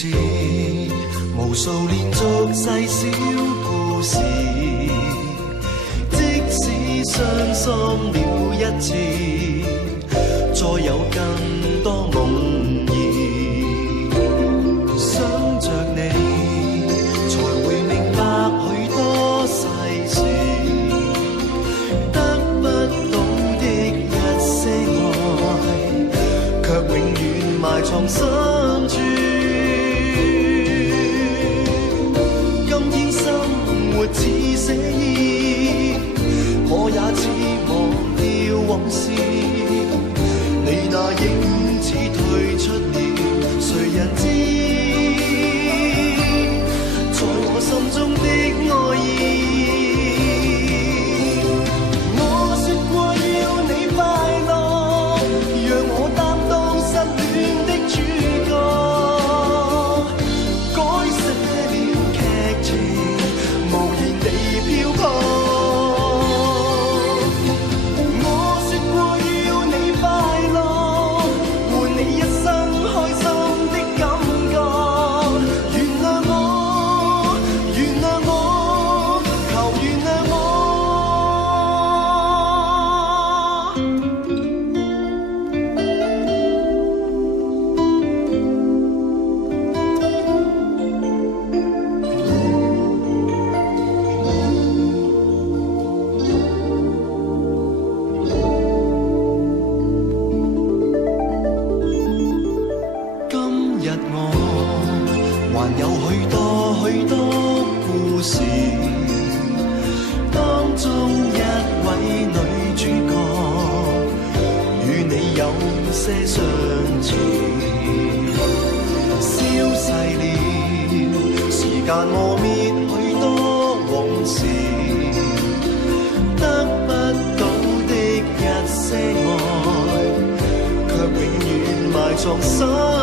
似無數連續細小故事，即使傷心了一次，再有更多夢兒。想着你，才會明白許多世事，得不到的一些愛，卻永遠埋藏深處。今天生活似寫意，我也似忘掉往事。你那影子退出了，誰人知？在我心中的愛意。我說過要你快樂，讓我擔當失戀的主角，改寫了劇情，無言地漂泊。藏心。